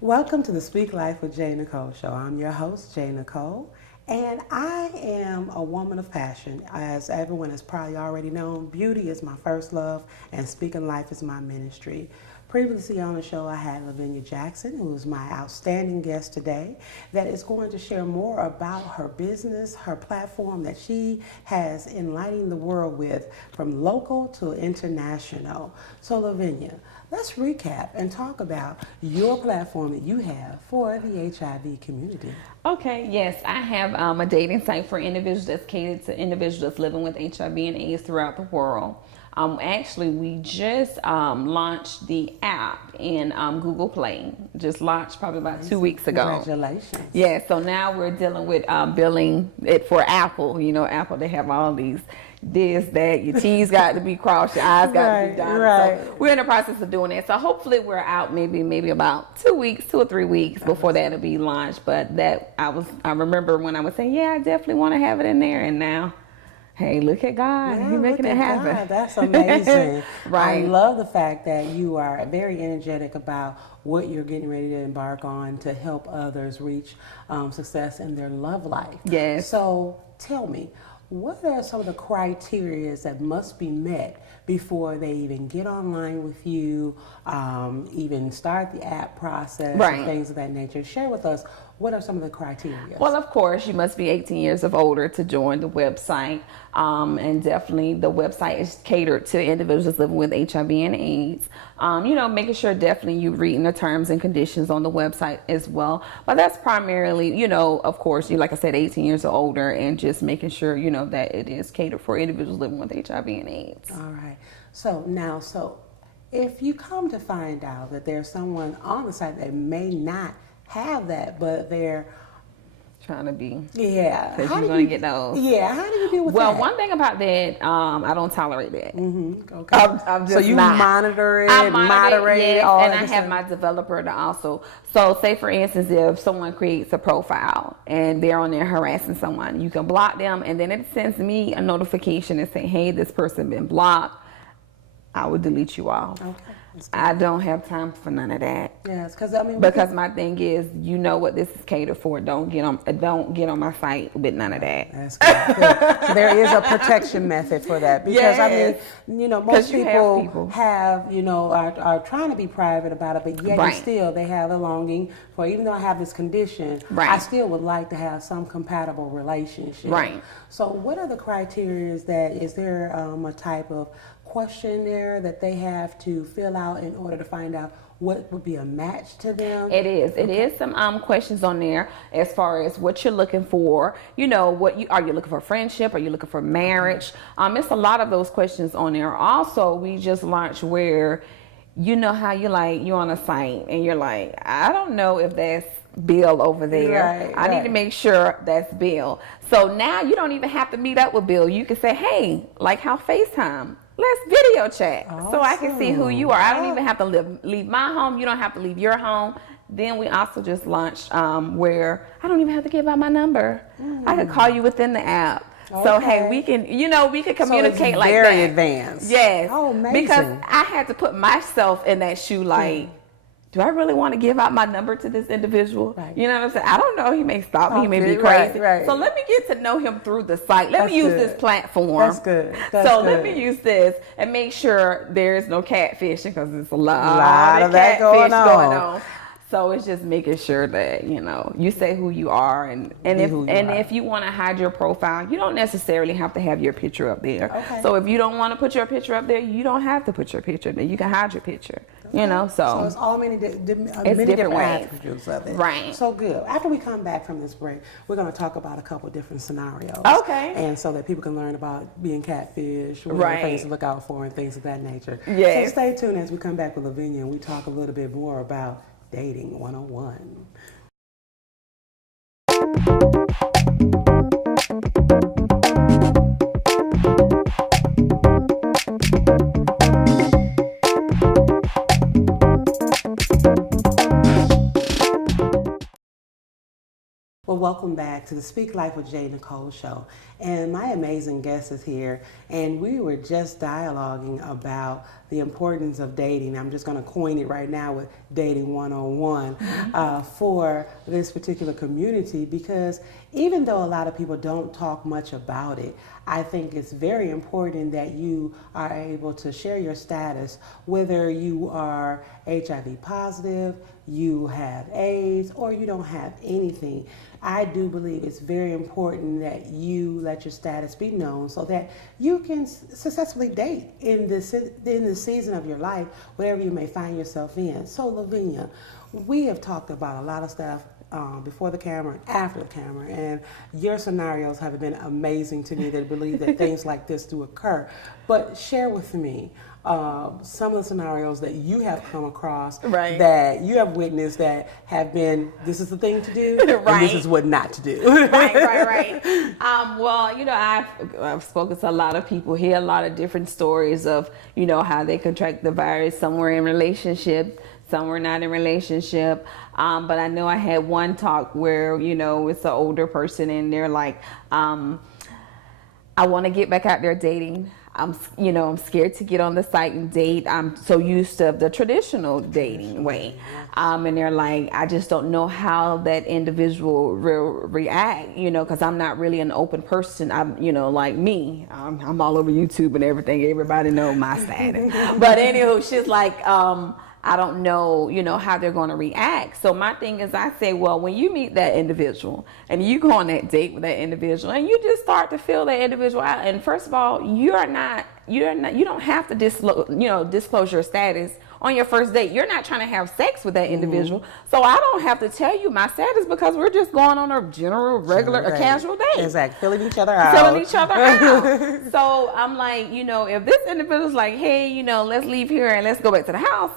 Welcome to the Speak Life with JNicolle show. I'm your host, JNicolle, and I am a woman of passion. As everyone has probably already known, beauty is my first love, and speaking life is my ministry. Previously on the show, I had Luvenia Jackson, who is my outstanding guest today, that is going to share more about her business, her platform that she has enlightening the world with, from local to international. So, Luvenia, let's recap and talk about your platform that you have for the HIV community. Okay, yes, I have a dating site for individuals that's catered to individuals that's living with HIV and AIDS throughout the world. Actually, we just launched the app in Google Play. Just launched probably about 2 weeks ago. Congratulations. Yeah, so now we're dealing with billing it for Apple. You know, Apple, they have all these this, that, your T's got to be crossed, your I's got to be done. Right. So we're in the process of doing that. So hopefully we're out maybe about 2 weeks, 2 or 3 weeks before that'll be launched. But that I remember when I was saying, yeah, I definitely want to have it in there, and now, hey, look at God. Yeah, He's making it happen. God. That's amazing. Right. I love the fact that you are very energetic about what you're getting ready to embark on to help others reach success in their love life. Yes. So tell me, what are some of the criteria that must be met before they even get online with you, even start the app process, right, and things of that nature? Share with us, what are some of the criteria? Well, of course, you must be 18 years of older to join the website. And definitely the website is catered to individuals living with HIV and AIDS. You know, making sure definitely you're reading the terms and conditions on the website as well. But that's primarily, you know, of course, you, like I said, 18 years or older, and just making sure, you know, that it is catered for individuals living with HIV and AIDS. All right. So now, if you come to find out that there's someone on the site that may not have that, but they're trying to be, yeah, because you're going to get those. Yeah, how do you deal with that? Well, one thing about that, I don't tolerate that. Mm-hmm. Okay. I'm just so you not. monitor it, moderate it, all and that I have my developer to also. So, say for instance, if someone creates a profile and they're on there harassing someone, you can block them, and then it sends me a notification and say, "Hey, this person been blocked." I would delete you all. Okay. I don't have time for none of that. Yes, because my thing is, you know what this is catered for. Don't get on my site with none of that. That's good. So there is a protection method for that, because yes. I mean, you know, most people have, you know, are trying to be private about it, but yet right. still they have a longing for, even though I have this condition, right. I still would like to have some compatible relationship. Right. So what are the criteria? Is there a type of questionnaire that they have to fill out in order to find out what would be a match to them? It is. Okay. It is some questions on there as far as what you're looking for. You know, are you looking for friendship? Are you looking for marriage? It's a lot of those questions on there. Also, we just launched where, you know how you're on a site and you're like, I don't know if that's Bill over there. I need to make sure that's Bill. So now you don't even have to meet up with Bill. You can say, hey, like how FaceTime, let's video chat. Awesome. So I can see who you are. I don't even have to leave my home. You don't have to leave your home. Then we also just launched where I don't even have to give out my number. I could call you within the app. Okay. So hey, we can communicate like that. Very advanced. Yes. Oh, amazing. Because I had to put myself in that shoe, like, do I really want to give out my number to this individual? Right. You know what I'm saying? I don't know. He may stop me. He may be crazy. Right. So let me get to know him through the site. Let me use this platform. That's good. Let me use this and make sure there is no catfishing, because there's a lot of that going on. So it's just making sure that, you know, you say who you are, and if you want to hide your profile, you don't necessarily have to have your picture up there. Okay. So if you don't want to put your picture up there, you don't have to put your picture there. You can hide your picture. You know, so it's all many different ways. attributes of it. Right. So good. After we come back from this break, we're going to talk about a couple different scenarios. Okay. And so that people can learn about being catfish, things to look out for, and things of that nature. Yes. So stay tuned as we come back with Luvenia and we talk a little bit more about Dating 101. Well, welcome back to the Speak Life with JNicolle show. And my amazing guest is here, and we were just dialoguing about the importance of dating. I'm just going to coin it right now with Dating 101 for this particular community, because even though a lot of people don't talk much about it, I think it's very important that you are able to share your status, whether you are HIV positive, you have AIDS, or you don't have anything. I do believe it's very important that you let your status be known so that you can successfully date in the season of your life, whatever you may find yourself in. So, Luvenia, we have talked about a lot of stuff before the camera and after the camera, and your scenarios have been amazing to me, that believe that things like this do occur. But share with me some of the scenarios that you have come across, that you have witnessed, that have been, this is the thing to do, and this is what not to do. Right. Well, you know, I've spoken to a lot of people, hear a lot of different stories of, you know, how they contract the virus. Some were in relationship, some were not in relationship. But I know I had one talk where, you know, it's an older person and they're like, I want to get back out there dating. I'm scared to get on the site and date. I'm so used to the traditional dating way. And they're like, I just don't know how that individual will react, you know, because I'm not really an open person. I'm, you know, like me, I'm all over YouTube and everything. Everybody know my status. But anywho, she's like, I don't know, you know, how they're going to react. So my thing is, I say, well, when you meet that individual and you go on that date with that individual and you just start to feel that individual out. And first of all, you don't have to disclose your status on your first date. You're not trying to have sex with that individual. So I don't have to tell you my status, because we're just going on a regular, casual date. Exactly. Filling each other out. So I'm like, you know, if this individual's like, hey, you know, let's leave here and let's go back to the house,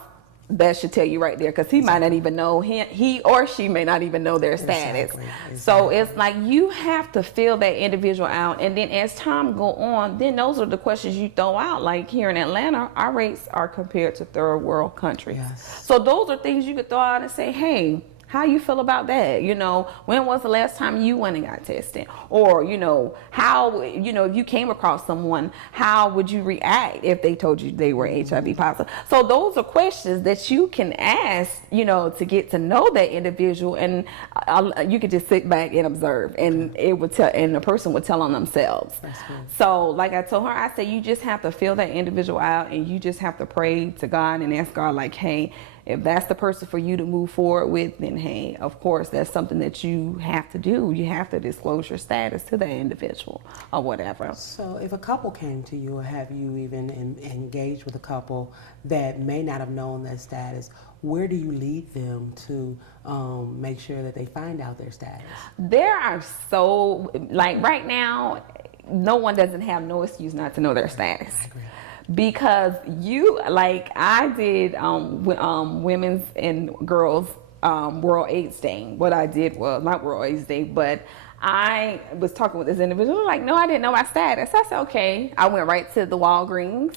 that should tell you right there, because he might not even know, he or she may not even know their status. Exactly. So it's like you have to fill that individual out, and then as time go on, then those are the questions you throw out. Like here in Atlanta, our rates are compared to third world countries. So those are things you could throw out and say, hey, how you feel about that? You know, when was the last time you went and got tested? Or, you know, how, you know, if you came across someone, how would you react if they told you they were HIV positive? So those are questions that you can ask, you know, to get to know that individual, and you could just sit back and observe, and it would tell, and the person would tell on themselves. So like I told her, I said, you just have to feel that individual out, and you just have to pray to God and ask God, like, hey, if that's the person for you to move forward with, then hey, of course, that's something that you have to do. You have to disclose your status to that individual or whatever. So if a couple came to you, or have you even engaged with a couple that may not have known their status, where do you lead them to make sure that they find out their status? There are so, like right now, no one doesn't have no excuse not to know their status. I agree. Because you, like I did women's and girls World AIDS Day. What I did was, not World AIDS Day, but I was talking with this individual, like, no, I didn't know my status. I said, okay. I went right to the Walgreens,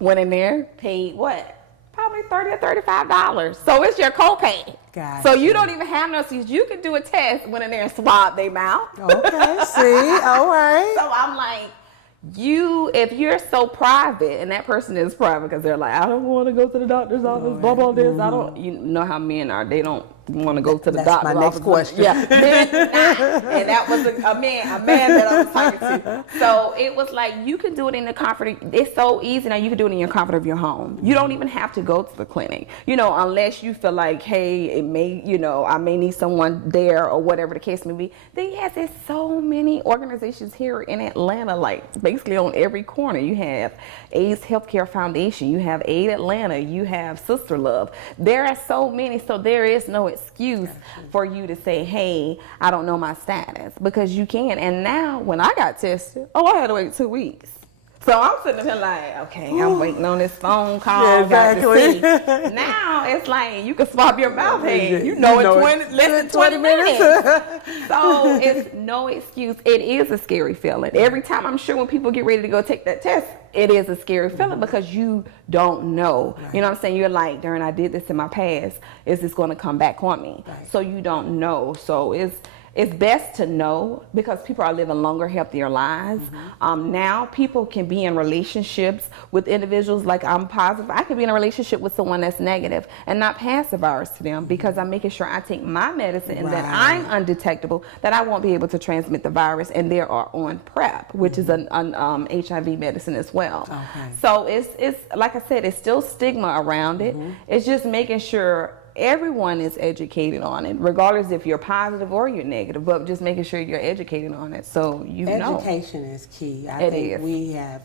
went in there, paid what? Probably $30 or $35. So it's your copay. Gotcha. So you don't even have no excuse. You can do a test, went in there and swab their mouth. Okay, see, all right. So I'm like, if you're so private, and that person is private because they're like, I don't want to go to the doctor's office, blah, blah, this. I don't, you know how men are. They don't want to go to the doctor's office. That's my next question. Yeah. And that was a man that I was talking to. So it was like, you can do it in the comfort. It's so easy now. You can do it in your comfort of your home. You don't even have to go to the clinic, you know, unless you feel like, hey, it may, you know, I may need someone there or whatever the case may be. Then yes, there's so many organizations here in Atlanta, like basically on every corner. You have AIDS Healthcare Foundation, you have Aid Atlanta, you have Sister Love. There are so many, so there is no excuse for you to say, hey, I don't know my status, because you can. And now when I got tested, I had to wait 2 weeks. So I'm sitting here like, okay, I'm waiting on this phone call. Yeah, exactly. Now it's like you can swap your mouth in. You know, in less than 20 minutes. So it's no excuse. It is a scary feeling. Every time, I'm sure when people get ready to go take that test, it is a scary feeling because you don't know. Right. You know what I'm saying? You're like, darn, I did this in my past. Is this going to come back on me? Right. So you don't know. So it's best to know because people are living longer, healthier lives. Now people can be in relationships with individuals like I'm positive. I can be in a relationship with someone that's negative and not pass the virus to them because I'm making sure I take my medicine and that I'm undetectable, that I won't be able to transmit the virus, and they are on PrEP, which is an HIV medicine as well. Okay. So it's like I said, it's still stigma around it. It's just making sure everyone is educated on it, regardless if you're positive or you're negative, but just making sure you're educated on it so you know. Education is key. I think we have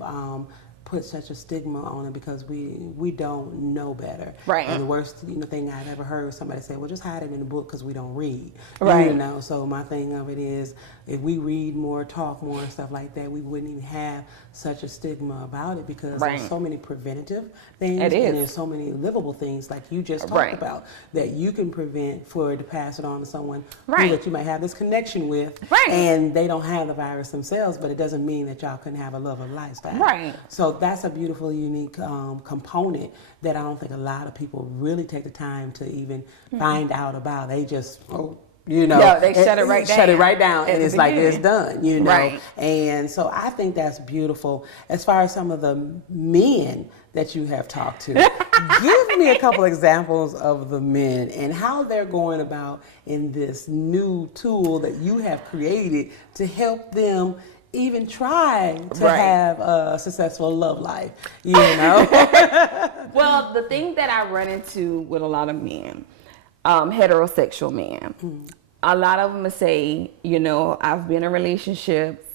put such a stigma on it because we don't know better. Right. And the worst thing I've ever heard was somebody say, well, just hide it in the book because we don't read. Right. You know, so my thing of it is, if we read more, talk more, and stuff like that, we wouldn't even have such a stigma about it because there's so many preventative things and there's so many livable things like you just talked about that you can prevent for to pass it on to someone who that you might have this connection with and they don't have the virus themselves, but it doesn't mean that y'all couldn't have a love of lifestyle. Right. So that's a beautiful, unique component that I don't think a lot of people really take the time to even find out about. They just they shut it right down, and it's like it's done, Right. And so I think that's beautiful. As far as some of the men that you have talked to, give me a couple examples of the men and how they're going about in this new tool that you have created to help them even try to have a successful love life, Well, the thing that I run into with a lot of men, heterosexual men, a lot of them say, I've been in relationships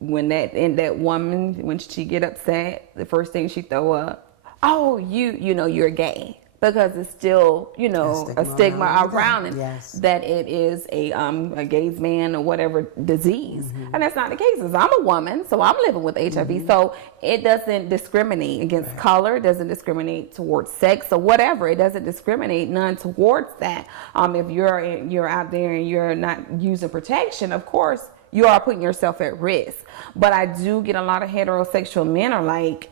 when that woman, when she get upset, the first thing she throw up, oh, you're gay. Because it's still, a stigma around it that it is a gay man or whatever disease. And that's not the case. I'm a woman, so I'm living with HIV. So it doesn't discriminate against color, it doesn't discriminate towards sex or whatever. It doesn't discriminate none towards that. If you're out there and you're not using protection, of course, you are putting yourself at risk. But I do get a lot of heterosexual men are like,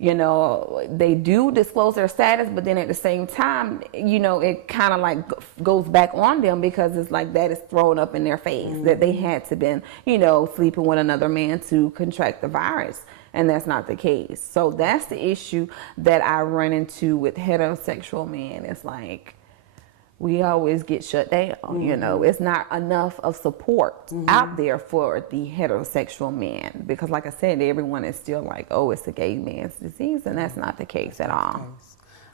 they do disclose their status, but then at the same time, it kind of like goes back on them because it's like that is thrown up in their face that they had to been, sleeping with another man to contract the virus. And that's not the case. So that's the issue that I run into with heterosexual men. It's like, we always get shut down, It's not enough of support out there for the heterosexual men. Because like I said, everyone is still like, oh, it's a gay man's disease. And that's not the case at all.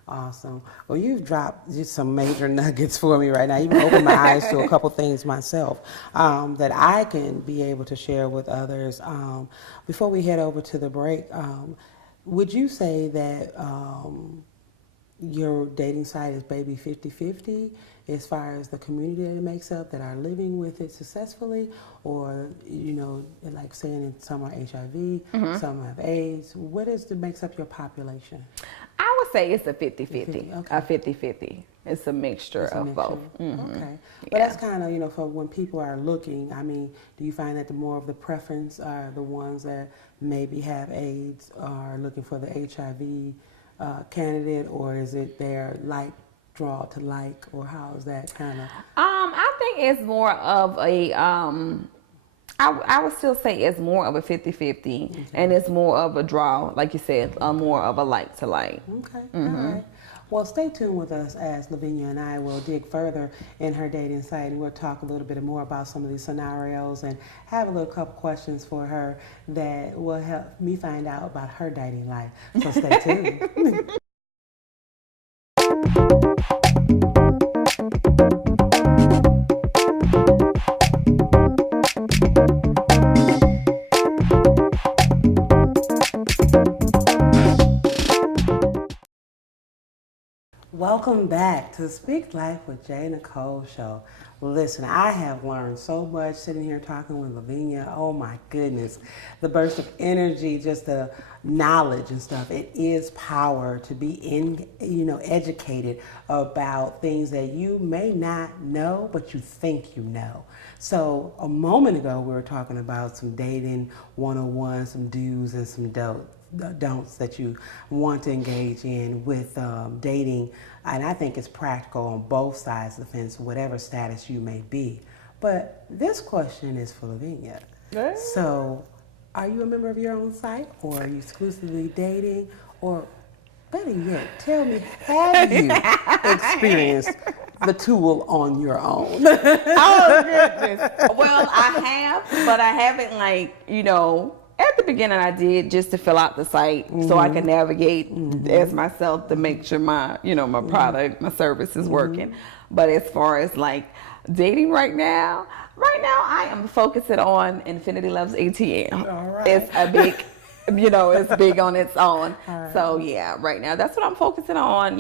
Awesome. Well, you've dropped just some major nuggets for me right now. You've opened my eyes to a couple things myself that I can be able to share with others. Before we head over to the break, would you say that your dating site is maybe 50-50 as far as the community that it makes up that are living with it successfully, or like saying some are HIV, some have AIDS? What makes up your population? I would say it's a 50-50. Okay. A 50-50. It's a mixture of both. Okay. But that's kind of, for when people are looking, do you find that the more of the preference are the ones that maybe have AIDS are looking for the HIV candidate, or is it their draw to or how is that kind of? I think it's more of a I would still say it's more of a 50-50 and it's more of a draw, like you said, more of a like to like. Okay. All right. Well, stay tuned with us as Luvenia and I will dig further in her dating site, and we'll talk a little bit more about some of these scenarios and have a little couple questions for her that will help me find out about her dating life. So stay tuned. Welcome back to the Speak Life with JNicolle show. Listen, I have learned so much sitting here talking with Luvenia. Oh my goodness. The burst of energy, just the knowledge and stuff. It is power to be educated about things that you may not know, but you think you know. So a moment ago, we were talking about some dating 101, some do's and some don'ts that you want to engage in with dating, and I think it's practical on both sides of the fence, whatever status you may be. But this question is for Luvenia. Yeah. So, are you a member of your own site, or are you exclusively dating, or better yet, tell me, have you experienced the tool on your own? Oh goodness. Well, I have, but I haven't at the beginning I did just to fill out the site so I can navigate as myself to make sure my product, my service is working. But as far as dating right now I am focusing on Infinity Loves ATM. All right. It's a big it's big on its own. Right. So yeah, right now that's what I'm focusing on,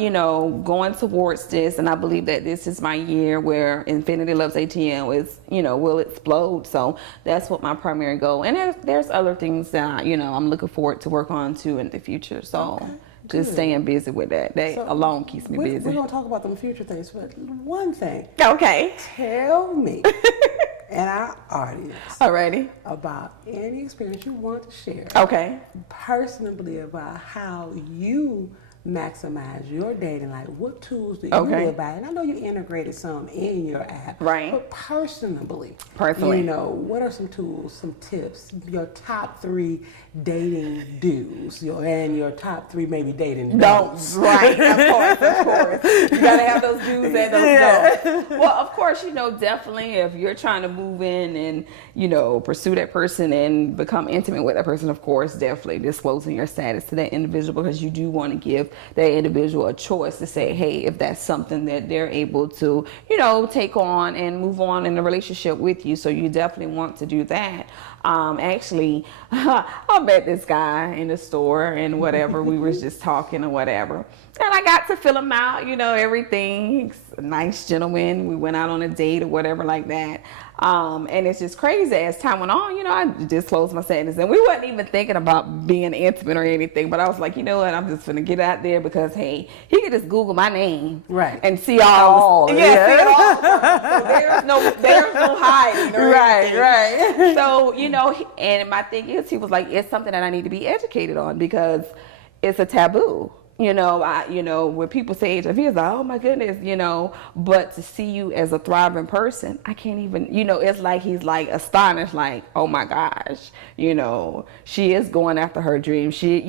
going towards this. And I believe that this is my year where Infinity Loves ATM is, will explode. So that's what my primary goal. And there's other things that, I'm looking forward to work on too in the future. So just staying busy with that. That alone keeps me busy. We're going to talk about them future things, but one thing. Okay. Tell me and our audience Alrighty. about any experience you want to share. Okay. Personally, about how you maximize your dating life. What tools do you live by? And I know you integrated some in your app. Right. But personally, what are some tools, some tips, your top 3 dating do's, and your top 3 maybe dating don'ts? Right, of course. You gotta have those do's and those don'ts. Well, of course, definitely if you're trying to move in and, pursue that person and become intimate with that person, of course, definitely disclosing your status to that individual, because you do want to give that individual a choice to say, hey, if that's something that they're able to, take on and move on in a relationship with you. So you definitely want to do that. Actually, I met this guy in the store and whatever, we was just talking or whatever. And I got to fill him out, everything. He's a nice gentleman. We went out on a date or whatever like that. And it's just crazy. As time went on, I disclosed my sadness. And we wasn't even thinking about being intimate or anything. But I was like, you know what? I'm just going to get out there because, hey, he could just Google my name. Right. And see all. See it all. So there's no hiding or anything. Right. So, and my thing is, he was like, it's something that I need to be educated on because it's a taboo. When people say HIV, it's like, oh my goodness, but to see you as a thriving person, I can't even, it's like he's like astonished, like, oh my gosh, she is going after her dream. She's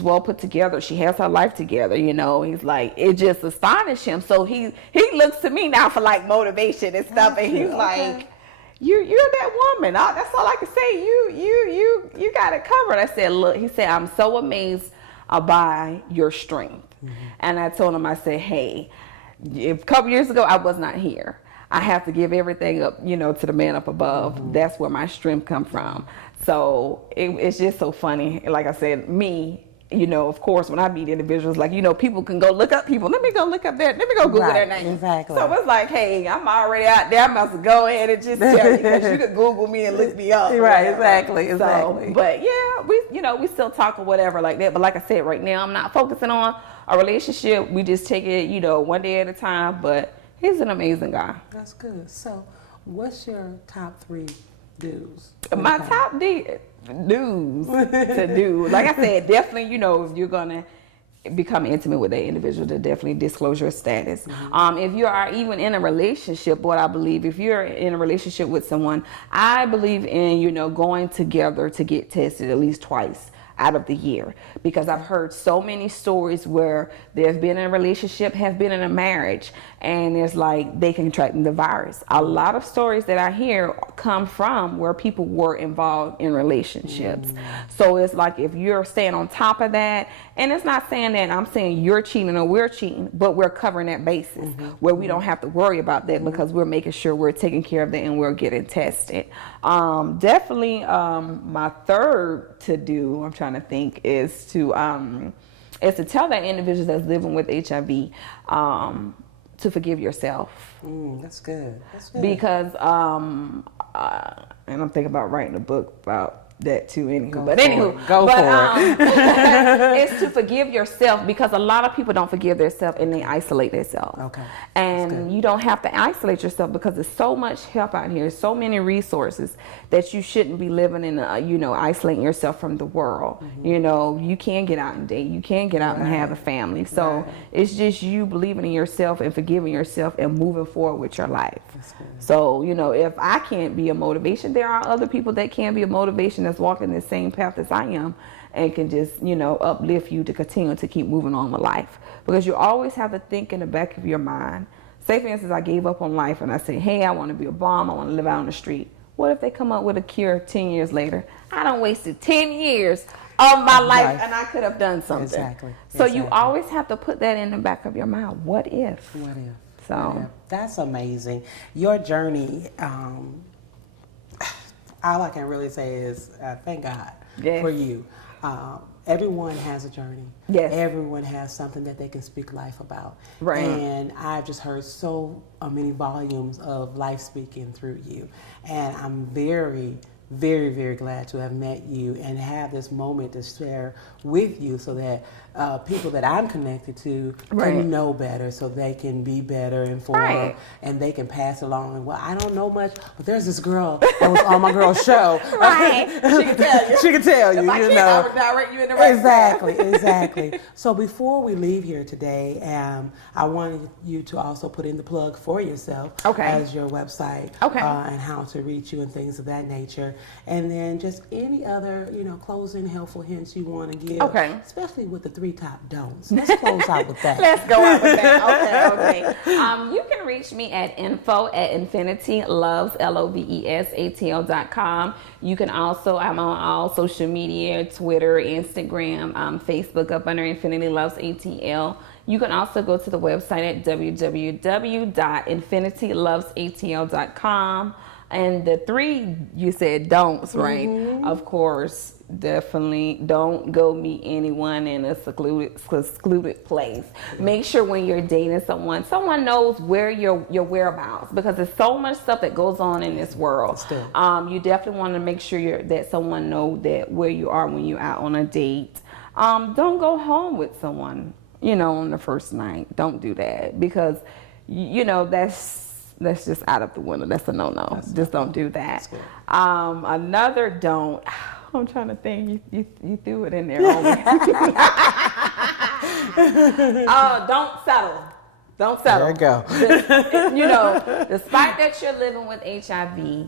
well put together. She has her life together, he's like, it just astonished him. So he looks to me now for like motivation and stuff. And he's like, you're that woman. That's all I can say. You got it covered. I said, look, he said, I'm so amazed by your strength. And I told him, I said, hey, a couple years ago, I was not here. I have to give everything up, to the man up above. That's where my strength come from. So it's just so funny. Like I said, me, of course, when I meet individuals, like, people can go look up people. Let me go look up there. Let me go Google their name. Exactly. So it's like, hey, I'm already out there. I must go ahead and just tell you, because you could Google me and look me up. Right, exactly. So, but yeah, we still talk or whatever like that. But like I said, right now, I'm not focusing on a relationship. We just take it, one day at a time. But he's an amazing guy. That's good. So what's your top 3 do's? My top do's to do. Like I said, definitely, if you're going to become intimate with that individual, to definitely disclose your status. If you are even in a relationship, what I believe, if you're in a relationship with someone, I believe in, going together to get tested at least twice out of the year, because I've heard so many stories where they've been in a relationship, have been in a marriage, and it's like they contracting the virus. A lot of stories that I hear come from where people were involved in relationships. So it's like, if you're staying on top of that, and it's not saying that I'm saying you're cheating or we're cheating, but we're covering that basis where we don't have to worry about that, because we're making sure we're taking care of that and we're getting tested. Definitely my third to do, I'm trying to think, is to is to tell that individual that's living with HIV to forgive yourself. That's good. That's good. Because, and I'm thinking about writing a book about that too. Go for it. It's to forgive yourself, because a lot of people don't forgive themselves and they isolate themselves. Okay. And you don't have to isolate yourself, because there's so much help out here, so many resources, that you shouldn't be living in isolating yourself from the world. You can get out and date, you can get out and have a family. So it's just you believing in yourself and forgiving yourself and moving forward with your life. So, if I can't be a motivation, there are other people that can be a motivation, that's walking the same path as I am, and can just, uplift you to continue to keep moving on with life. Because you always have to think in the back of your mind. Say, for instance, I gave up on life and I say, hey, I want to be a bum, I want to live out on the street. What if they come up with a cure 10 years later? I done wasted 10 years of my life and I could have done something. Exactly. So you always have to put that in the back of your mind. What if? What if? So that's amazing. Your journey, all I can really say is thank God for you. Everyone has a journey. Yes. Everyone has something that they can speak life about. Right. And I've just heard so many volumes of life speaking through you. And I'm very, very, very glad to have met you and have this moment to share with you, so that people that I'm connected to can know better, so they can be better informed, and they can pass along. And, well, I don't know much, but there's this girl that was on my girl's show. She can tell you. She can tell you. If I can't, I would direct you in the right path. Exactly. So before we leave here today, I wanted you to also put in the plug for yourself, as your website, and how to reach you and things of that nature, and then just any other closing helpful hints you want to give, especially with the 3 top don'ts. Let's close out with that. Let's go out with that. Okay. You can reach me at info@infinitylovesatl.com. You can also, I'm on all social media, Twitter, Instagram, Facebook, up under Infinity Loves ATL. You can also go to the website at www.infinitylovesatl.com. And the 3 you said don'ts, right? Of course, definitely don't go meet anyone in a secluded place. Make sure when you're dating someone knows where your whereabouts, because there's so much stuff that goes on in this world. You definitely want to make sure that someone knows that where you are when you're out on a date. Don't go home with someone, on the first night. Don't do that, because that's just out of the window. That's a no-no. Just don't do that. Another don't. I'm trying to think. You threw it in there. Don't settle. Don't settle. There you go. Despite that you're living with HIV,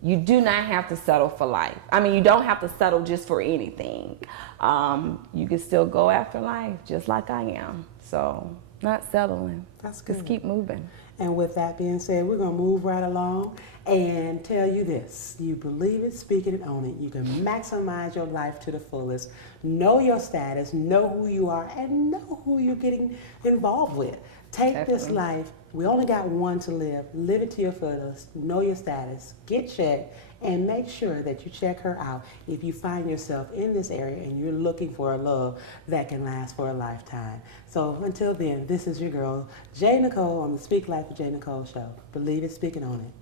you do not have to settle for life. I mean, you don't have to settle just for anything. You can still go after life, just like I am. So, not settling. That's good. Just keep moving. And with that being said, we're going to move right along and tell you this. You believe it, speak it, and own it. You can maximize your life to the fullest. Know your status, know who you are, and know who you're getting involved with. Take this life. We only got one to live. Live it to your fullest. Know your status. Get checked. And make sure that you check her out if you find yourself in this area and you're looking for a love that can last for a lifetime. So until then, this is your girl, JNicolle, on the Speak Life with JNicolle show. Believe it, speak it, own it.